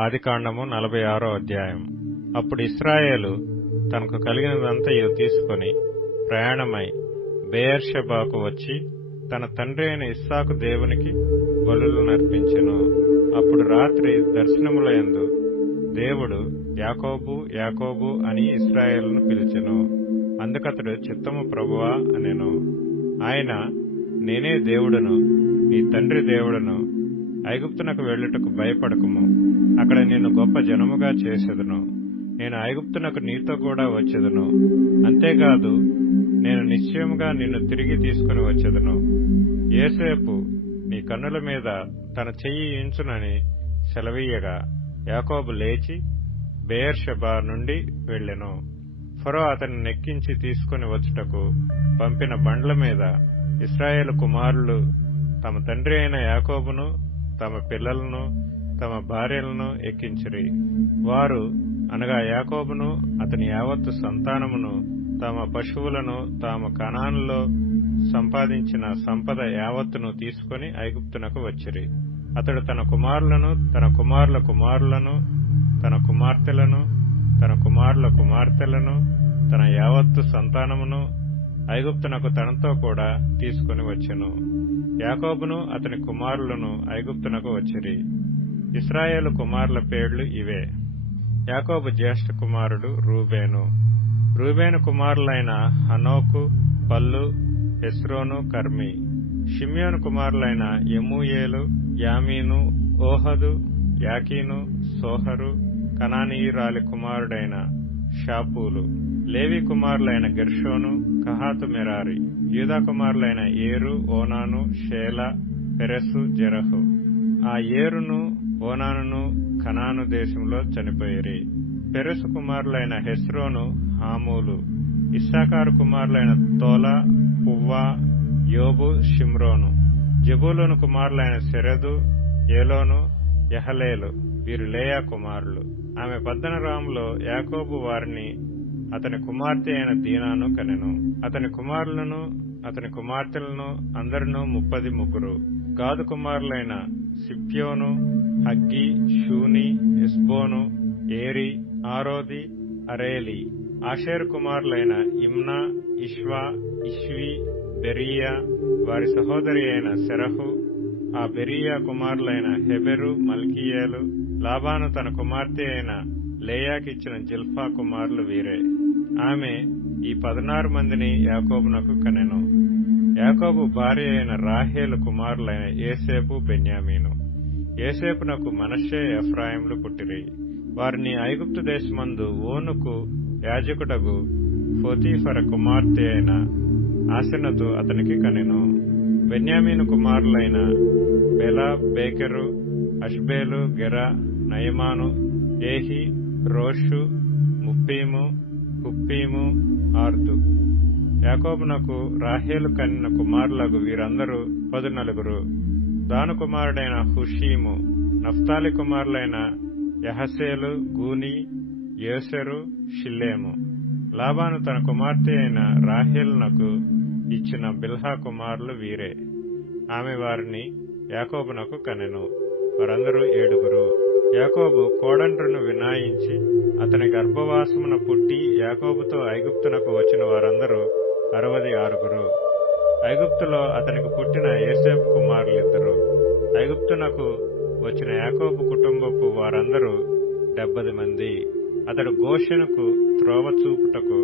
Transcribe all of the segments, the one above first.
ఆదికాండము 46వ అధ్యాయం. అప్పుడు ఇశ్రాయేలు తనకు కలిగినదంతయు తీసుకొని ప్రయాణమై బెయేర్షెబాకు వచ్చి తన తండ్రి అయిన ఇస్సాకు దేవునికి బలులు నర్పించెను. అప్పుడు రాత్రి దర్శనములయందు దేవుడు యాకోబు యాకోబు అని ఇశ్రాయేలును పిలిచెను. అందుకతడు చిత్తము ప్రభువా అనెను. ఆయన, నేనే దేవుడను, నీ తండ్రి దేవుడను. ఐగుప్తునకు వెళ్ళుటకు భయపడకుము, అక్కడ నిన్ను గొప్ప జనముగా చేసెదను. నేను ఐగుప్తునకు నీతో కూడా వచ్చెదను. అంతేకాదు, నేను నిశ్చయముగా నిన్ను తిరిగి తీసుకుని వచ్చెదను. యోసేపు నీ కన్నుల మీద తన చెయ్యి ఉంచునని సెలవీయగా యాకోబు లేచి బెయేర్షెబా నుండి వెళ్ళెను. ఫరో అతన్ని నెక్కించి తీసుకుని వచ్చుటకు పంపిన బండ్ల మీద ఇశ్రాయేలు కుమారులు తమ తండ్రి అయిన యాకోబును, తమ పిల్లలను, తమ భార్యలను ఎక్కించిరి. వారు అనగా యాకోబును అతని యావత్తు సంతానమును తమ పశువులను తాము కనానులో సంపాదించిన సంపద యావత్తును తీసుకుని ఐగుప్తునకు వచ్చిరి. అతడు తన కుమారులను, తన కుమారుల కుమారులను, తన కుమార్తెలను, తన కుమారుల కుమార్తెలను, తన యావత్తు సంతానమును ఐగుప్తునకు తనతో కూడా తీసుకుని వచ్చెను. యాకోబును అతని కుమారులను ఐగుప్తునకు వచ్చిరి. ఇశ్రాయేలు కుమారుల పేర్లు ఇవే. యాకోబు జ్యేష్ఠ కుమారుడు రూబేను. రూబేను కుమారులైన హనోకు, పల్లు, హెస్రోను, కర్మి. షిమ్యోను కుమారులైన యెమూయేలు, యామీను, ఓహదు, యాకీను, సోహరు, కనానీయురాలి కుమారుడైన షాపూలు. లేవి కుమారులైన గెర్షోను, కహాతు, మెరారి. యూదా కుమారులైన ఏరు, ఓనాను, షేలా, పెరెసు, జెరహు. ఆ ఏరును ఓనానును కనాను దేశంలో చనిపోయిరి. పెరెసు కుమారులైన హెస్రోను, హామూలు. ఇస్సాకారు కుమారులైన తోలా, పువ్వా, యోబు, షిమ్రోను. జెబూలూను కుమారులైన సెరెదు, ఏలోను, యహలేలు. వీరు లేయా కుమారులు. ఆమె పద్దనరాములో యాకోబు వారిని అతని కుమార్తె అయిన దీనాను కనెను. అతని కుమారులను అతని కుమార్తెలను అందరును 33. గాదు కుమారులైన సిప్యోను, హగ్గి, షూని, ఎస్బోను, ఏరి, ఆరోది, అరేలి. ఆషేరు కుమారులైన ఇమ్నా, ఇష్వా, ఇష్వి, బెరీయా, వారి సహోదరి అయిన సెరహు. ఆ బెరీయా కుమారులైన హెబెరు, మల్కీయేలు. లాబాను తన కుమార్తె అయిన లేయాకిచ్చిన జిల్ఫా కుమారులు వీరే. ఆమె ఈ 16 మందిని యాకోబునకు కనెను. యాకోబు భార్య అయిన రాహేలు కుమారులైన యోసేపు, బెన్యామీను. యోసేపునకు మనష్షే, ఎఫ్రాయిములు పుట్టిరి. వారిని ఐగుప్తు దేశమందు ఓనుకు యాజకుడగు పోతీఫర కుమార్తె అయిన ఆసెనతు అతనికి కనెను. బెన్యామీను కుమారులైన బెలా, బేకెరు, అష్బేలు, గెరా, నయమాను, ఏహి, రోషు, ముప్పీము, హుప్పీము, ఆర్దు. యాకోబునకు రాహేలు కనిన కుమారులకు వీరందరూ 14. దాను కుమారుడైన హుషీము. నఫ్తాలి కుమారులైన యహసేలు, గూని, యేసెరు, షిల్లేము. లాబాను తన కుమార్తె అయిన రాహేలునకు ఇచ్చిన బిల్హా కుమారులు వీరే. ఆమె వారిని యాకోబునకు కనెను. వారందరూ 7. యాకోబు కోడండ్రును వినాయించి అతని గర్భవాసమున పుట్టి యాకోబుతో ఐగుప్తునకు వచ్చిన వారందరూ 66. ఐగుప్తులో అతనికి పుట్టిన యోసేపు కుమారులిద్దరు. ఐగుప్తునకు వచ్చిన యాకోబు కుటుంబపు వారందరూ 70 మంది. అతడు గోషెనుకు త్రోవ చూపుటకు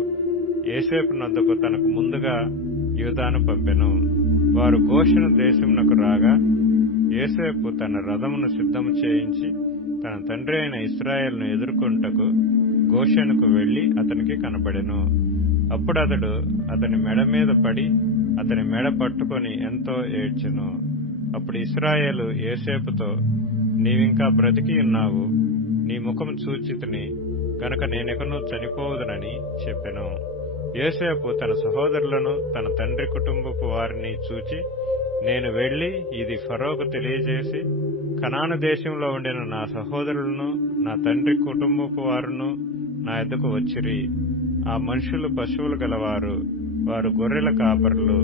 యోసేపు నొద్దకు తనకు ముందుగా యూదాను పంపెను. వారు గోషెను దేశమునకు రాగా యోసేపు తన రథమును సిద్ధము చేయించి తన తండ్రి అయిన ఇశ్రాయేలును ఎదుర్కొంటకు గోషెనుకు వెళ్లి అతనికి కనబడెను. అప్పుడు అతడు అతని మెడ మీద పడి అతని మెడ పట్టుకొని ఎంతో ఏడ్చెను. అప్పుడు ఇశ్రాయేలు యోసేపుతో, నీవింకా బ్రతికి ఉన్నావు, నీ ముఖము చూచితిని గనుక నేనెకనూ చనిపోవుదునని చెప్పెను. యోసేపు తన సహోదరులను తన తండ్రి కుటుంబపు వారిని చూచి, నేను వెళ్లి ఇది ఫరోకు తెలియజేసి కనాను దేశంలో ఉండిన నా సహోదరులను నా తండ్రి కుటుంబపు వారును నా ఎద్దకు వచ్చిరి. ఆ మనుషులు పశువులు గలవారు, వారు గొర్రెల కాపరులు.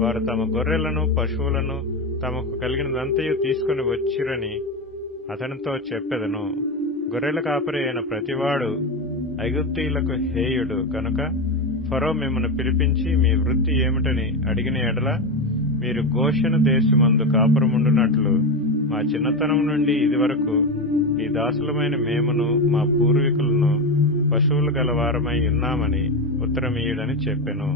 వారు తమ గొర్రెలను పశువులను తమకు కలిగినదంతయు తీసుకుని వచ్చిరని అతనితో చెప్పెదను. గొర్రెల కాపరి అయిన ప్రతివాడు ఐగుప్తీయులకు హేయుడు కనుక ఫరో మిమ్మల్ని పిలిపించి మీ వృత్తి ఏమిటని అడిగిన ఎడల మీరు గోషెను దేశమందు కాపురముండునట్లు మా చిన్నతనం నుండి ఇదివరకు నీ దాసులమైన మేమును మా పూర్వీకులను పశువులు గలవారమై ఉన్నామని ఉత్తరమీయుడని చెప్పెను.